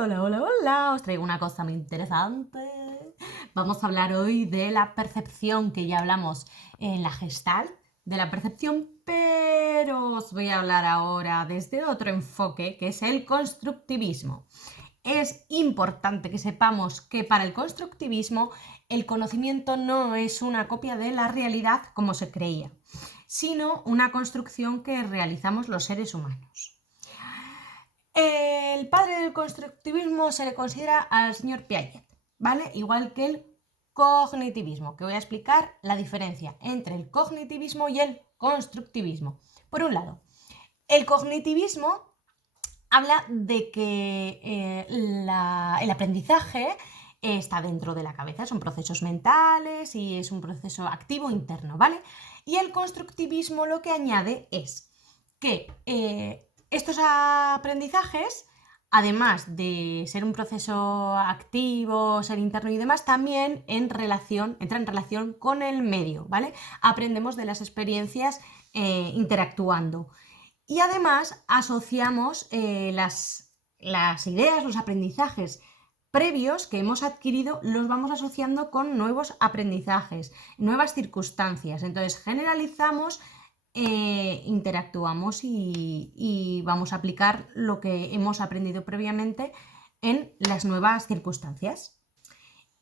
Hola, hola, hola. Os traigo una cosa muy interesante. Vamos a hablar hoy de la percepción, que ya hablamos en la Gestalt, de la percepción, pero os voy a hablar ahora desde otro enfoque, que es el constructivismo. Es importante que sepamos que para el constructivismo el conocimiento no es una copia de la realidad como se creía, sino una construcción que realizamos los seres humanos. El padre del constructivismo se le considera al señor Piaget, ¿vale? Igual que el cognitivismo, que voy a explicar la diferencia entre el cognitivismo y el constructivismo. Por un lado, el cognitivismo habla de que el aprendizaje está dentro de la cabeza, son procesos mentales y es un proceso activo interno, ¿vale? Y el constructivismo lo que añade es que estos aprendizajes, además de ser un proceso activo, ser interno y demás, también entra en relación con el medio, ¿vale? Aprendemos de las experiencias interactuando. Y además asociamos las ideas, los aprendizajes previos que hemos adquirido, los vamos asociando con nuevos aprendizajes, nuevas circunstancias. Entonces generalizamos, interactuamos y vamos a aplicar lo que hemos aprendido previamente en las nuevas circunstancias.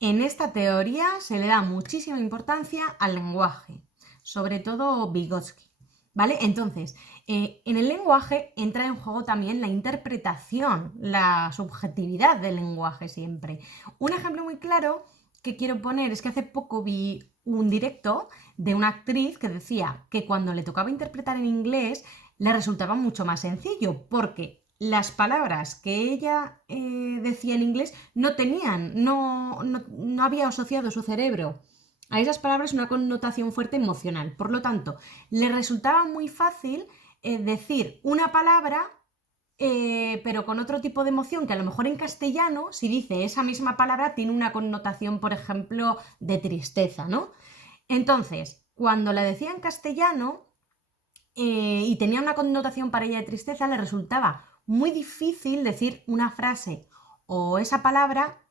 En esta teoría se le da muchísima importancia al lenguaje, sobre todo Vygotsky, ¿vale? Entonces, en el lenguaje entra en juego también la interpretación, la subjetividad del lenguaje siempre. Un ejemplo muy claro que quiero poner es que hace poco vi un directo de una actriz que decía que cuando le tocaba interpretar en inglés le resultaba mucho más sencillo porque las palabras que ella decía en inglés no había asociado su cerebro a esas palabras una connotación fuerte emocional. Por lo tanto, le resultaba muy fácil decir una palabra, pero con otro tipo de emoción, que a lo mejor en castellano, si dice esa misma palabra, tiene una connotación, por ejemplo, de tristeza, ¿no? Entonces, cuando la decía en castellano y tenía una connotación para ella de tristeza, le resultaba muy difícil decir una frase o esa palabra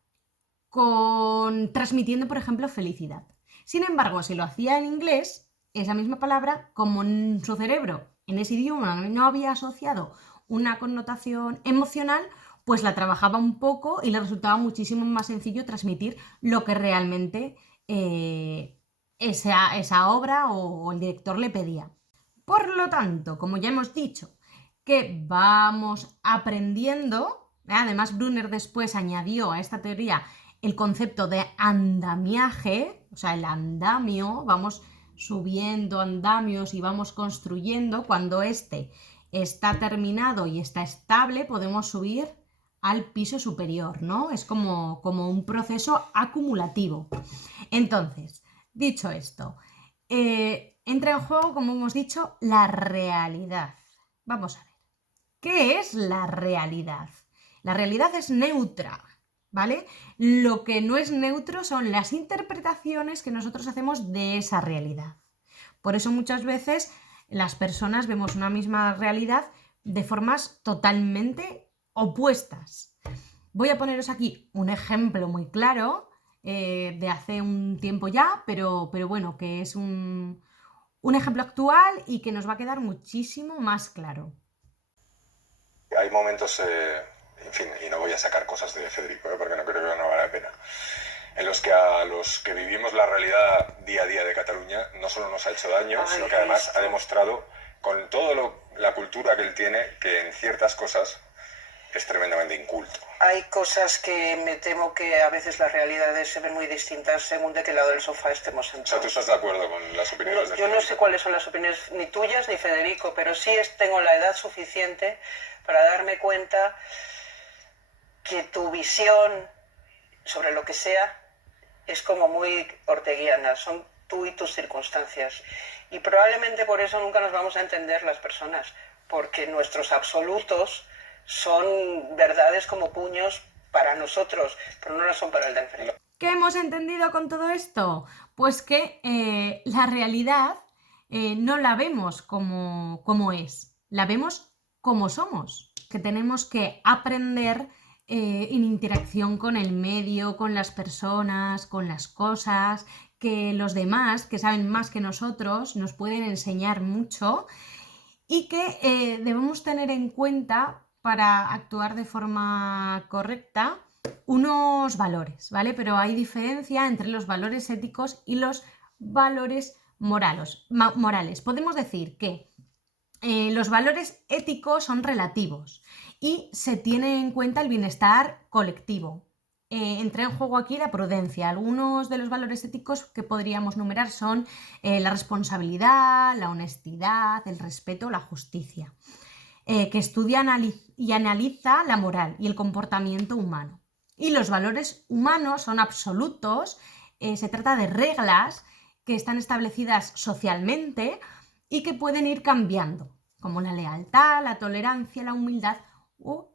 transmitiendo, por ejemplo, felicidad. Sin embargo, si lo hacía en inglés, esa misma palabra, como en su cerebro, en ese idioma, no había asociado una connotación emocional, pues la trabajaba un poco y le resultaba muchísimo más sencillo transmitir lo que realmente esa obra o el director le pedía. Por lo tanto, como ya hemos dicho, que vamos aprendiendo, además Brunner después añadió a esta teoría el concepto de andamiaje, o sea, el andamio, vamos subiendo andamios y vamos construyendo. Cuando este está terminado y está estable, podemos subir al piso superior, ¿no? Es como un proceso acumulativo. Entonces, dicho esto, entra en juego, como hemos dicho, la realidad. Vamos a ver. ¿Qué es la realidad? La realidad es neutra, ¿vale? Lo que no es neutro son las interpretaciones que nosotros hacemos de esa realidad. Por eso muchas veces las personas vemos una misma realidad de formas totalmente opuestas. Voy a poneros aquí un ejemplo muy claro de hace un tiempo ya, pero bueno, que es un ejemplo actual y que nos va a quedar muchísimo más claro. Hay momentos, en fin, y no voy a sacar cosas de Federico, porque no creo que no vale la pena, en los que a los que vivimos la realidad día a día de Cataluña no solo nos ha hecho daño, sino que además ha demostrado, con toda la cultura que él tiene, que en ciertas cosas es tremendamente inculto. Hay cosas que me temo que a veces las realidades se ven muy distintas según de qué lado del sofá estemos sentados. O sea, ¿tú estás de acuerdo con las opiniones de Yo no sé cuáles son las opiniones ni tuyas ni Federico, pero sí tengo la edad suficiente para darme cuenta que tu visión sobre lo que sea es como muy orteguiana, son tú y tus circunstancias. Y probablemente por eso nunca nos vamos a entender las personas, porque nuestros absolutos son verdades como puños para nosotros, pero no lo son para el de enfrente. ¿Qué hemos entendido con todo esto? Pues que la realidad no la vemos como es, la vemos como somos, que tenemos que aprender en interacción con el medio, con las personas, con las cosas, que los demás, que saben más que nosotros, nos pueden enseñar mucho y que debemos tener en cuenta para actuar de forma correcta unos valores, ¿vale? Pero hay diferencia entre los valores éticos y los valores morales. Podemos decir que los valores éticos son relativos y se tiene en cuenta el bienestar colectivo. Entra en juego aquí la prudencia. Algunos de los valores éticos que podríamos numerar son la responsabilidad, la honestidad, el respeto, la justicia, que estudia y analiza la moral y el comportamiento humano. Y los valores humanos son absolutos, se trata de reglas que están establecidas socialmente y que pueden ir cambiando, como la lealtad, la tolerancia, la humildad o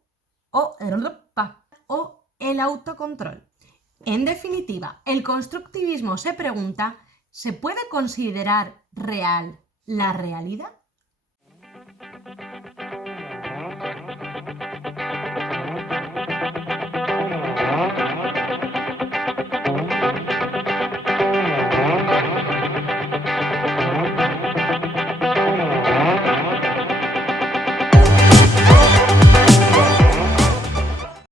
el autocontrol. En definitiva, el constructivismo se pregunta, ¿se puede considerar real la realidad?